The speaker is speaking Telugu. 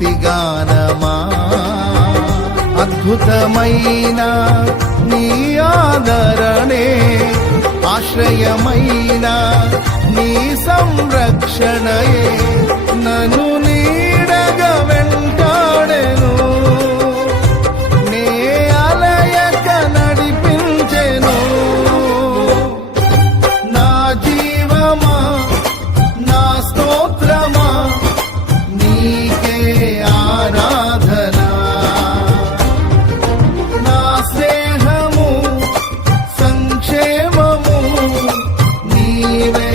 స్తుతిగానమా. అద్భుతమైన నీ ఆదరణే, ఆశ్రయమైన నీ సంరక్షణయే నన్ను నీడగా వెంటాడెను, నే అలయక నడిపించెను. నా జీవమా, నా స్తోత్రమా, నీకే ఆరాధన. నా స్నేహము, సంక్షేమము నీవే